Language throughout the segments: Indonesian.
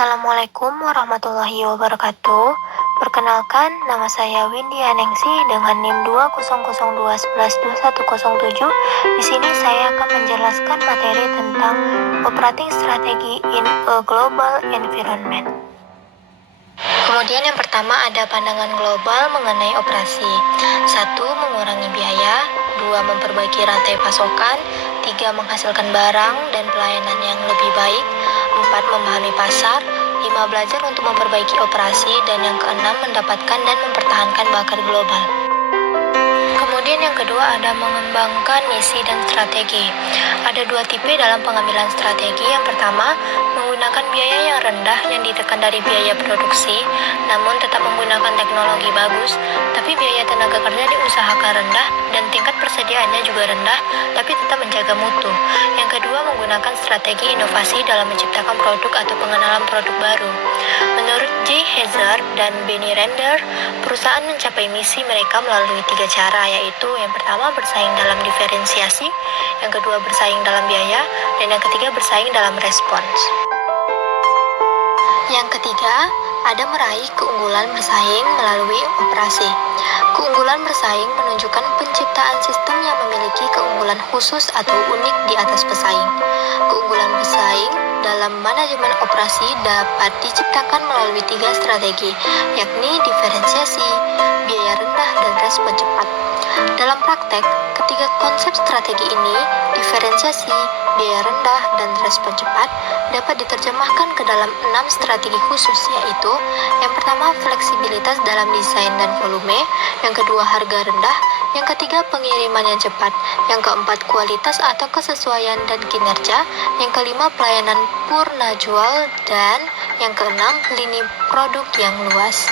Assalamualaikum warahmatullahi wabarakatuh. Perkenalkan, nama saya Windy Aningsi dengan NIM 20021112107. Di sini saya akan menjelaskan materi tentang operating strategy in a global environment. Kemudian yang pertama ada pandangan global mengenai operasi. 1. Mengurangi biaya. 2. Memperbaiki rantai pasokan. 3. Menghasilkan barang dan pelayanan yang lebih baik. 4. Memahami pasar. 5. Belajar untuk memperbaiki operasi. Dan yang keenam, mendapatkan dan mempertahankan bakat global. Kemudian yang kedua ada mengembangkan misi dan strategi. Ada dua tipe dalam pengambilan strategi. Yang pertama, menggunakan biaya yang rendah yang ditekan dari biaya produksi, namun tetap menggunakan teknologi bagus, tapi biaya tenaga kerja diusahakan rendah dan tingkat persediaannya juga rendah, tapi tetap menjaga mutu. Yang kedua, menggunakan strategi inovasi dalam menciptakan produk atau pengenalan produk baru. Menurut J. Hazard dan Benny Render, perusahaan mencapai misi mereka melalui 3 cara, yaitu yang pertama bersaing dalam diferensiasi, yang kedua bersaing dalam biaya, dan yang ketiga bersaing dalam respons. Yang ketiga, ada meraih keunggulan bersaing melalui operasi. Keunggulan bersaing menunjukkan penciptaan sistem yang memiliki keunggulan khusus atau unik di atas pesaing. Keunggulan bersaing dalam manajemen operasi dapat diciptakan melalui 3 strategi, yakni diferensiasi, biaya rendah, dan respon cepat. Dalam praktek, ketiga konsep strategi ini, diferensiasi, biaya rendah, dan respon cepat, dapat diterjemahkan ke dalam 6 strategi khusus, yaitu yang pertama fleksibilitas dalam desain dan volume, yang kedua harga rendah, yang ketiga pengiriman yang cepat, yang keempat kualitas atau kesesuaian dan kinerja, yang kelima pelayanan purna jual, dan yang keenam lini produk yang luas.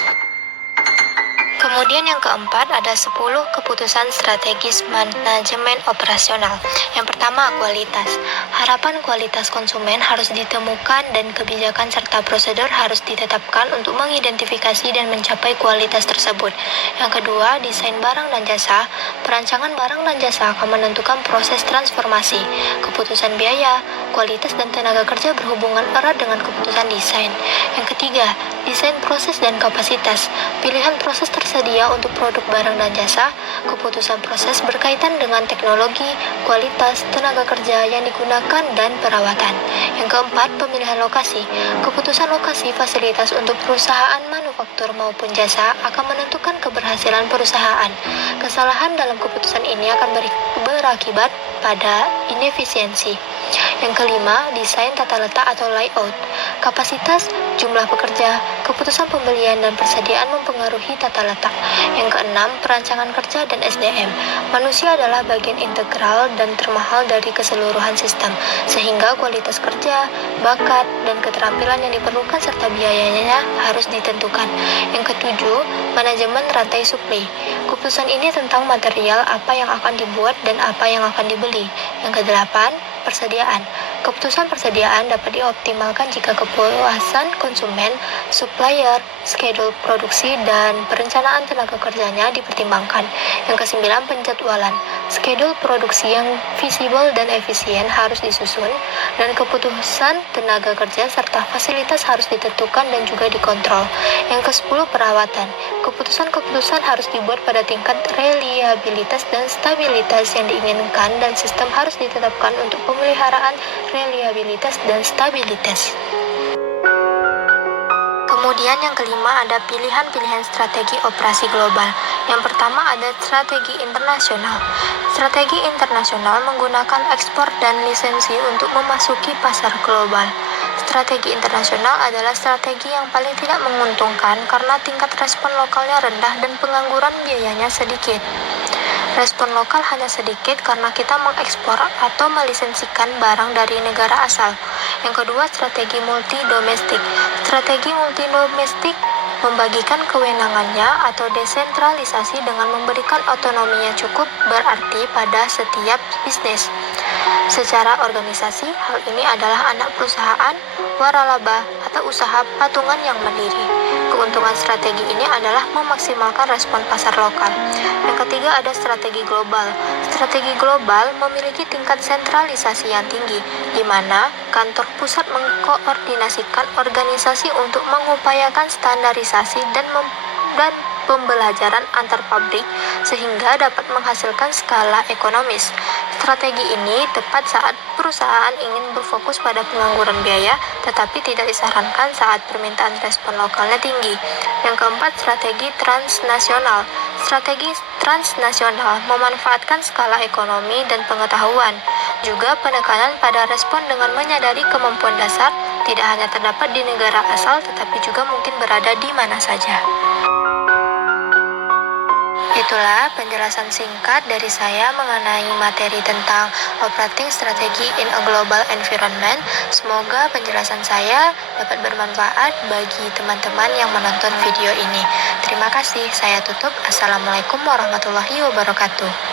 Kemudian yang keempat ada 10 keputusan strategis manajemen operasional. Yang pertama, kualitas. Harapan kualitas konsumen harus ditemukan dan kebijakan serta prosedur harus ditetapkan untuk mengidentifikasi dan mencapai kualitas tersebut. Yang kedua, desain barang dan jasa. Perancangan barang dan jasa akan menentukan proses transformasi. Keputusan biaya, kualitas dan tenaga kerja berhubungan erat dengan keputusan desain. Yang ketiga, desain proses dan kapasitas. Pilihan proses tersedia untuk produk barang dan jasa. Keputusan proses berkaitan dengan teknologi, kualitas, tenaga kerja yang digunakan, dan perawatan. Yang keempat, pemilihan lokasi. Keputusan lokasi fasilitas untuk perusahaan manufaktur maupun jasa akan menentukan keberhasilan perusahaan. Kesalahan dalam keputusan ini akan berakibat pada inefisiensi. Yang kelima, desain tata letak atau layout. Kapasitas, jumlah pekerja, keputusan pembelian dan persediaan mempengaruhi tata letak. Yang keenam, perancangan kerja dan SDM. Manusia adalah bagian integral dan termahal dari keseluruhan sistem, sehingga kualitas kerja, bakat, dan keterampilan yang diperlukan serta biayanya harus ditentukan. Yang ketujuh, manajemen rantai suplai. Keputusan ini tentang material apa yang akan dibuat dan apa yang akan dibeli. Yang kedelapan, persediaan. Keputusan persediaan dapat dioptimalkan jika kepuasan konsumen, supplier, schedule produksi, dan perencanaan tenaga kerjanya dipertimbangkan. Yang kesembilan, penjadwalan. Schedule produksi yang visible dan efisien harus disusun, dan keputusan tenaga kerja serta fasilitas harus ditentukan dan juga dikontrol. Yang kesepuluh, perawatan. Keputusan-keputusan harus dibuat pada tingkat reliabilitas dan stabilitas yang diinginkan, dan sistem harus ditetapkan untuk pemeliharaan reliabilitas dan stabilitas. Kemudian yang kelima ada pilihan-pilihan strategi operasi global. Yang pertama ada strategi internasional. Strategi internasional menggunakan ekspor dan lisensi untuk memasuki pasar global. Strategi internasional adalah strategi yang paling tidak menguntungkan karena tingkat respon lokalnya rendah dan pengangguran biayanya sedikit. Respon lokal hanya sedikit karena kita mengekspor atau melisensikan barang dari negara asal. Yang kedua, strategi multi-domestik. Strategi multi-domestik membagikan kewenangannya atau desentralisasi dengan memberikan otonominya cukup berarti pada setiap bisnis. Secara organisasi, hal ini adalah anak perusahaan, waralaba, atau usaha patungan yang mandiri. keuntungan strategi ini adalah memaksimalkan respon pasar lokal. Yang ketiga ada strategi global. Strategi global memiliki tingkat sentralisasi yang tinggi, di mana kantor pusat mengkoordinasikan organisasi untuk mengupayakan standarisasi dan pembelajaran antar pabrik sehingga dapat menghasilkan skala ekonomis. Strategi ini tepat saat perusahaan ingin berfokus pada pengangguran biaya, tetapi tidak disarankan saat permintaan respon lokalnya tinggi. Yang keempat, strategi transnasional. Strategi transnasional memanfaatkan skala ekonomi dan pengetahuan. Juga penekanan pada respon dengan menyadari kemampuan dasar tidak hanya terdapat di negara asal, tetapi juga mungkin berada di mana saja. Itulah penjelasan singkat dari saya mengenai materi tentang operating strategy in a global environment. Semoga penjelasan saya dapat bermanfaat bagi teman-teman yang menonton video ini. Terima kasih, saya tutup. Assalamualaikum warahmatullahi wabarakatuh.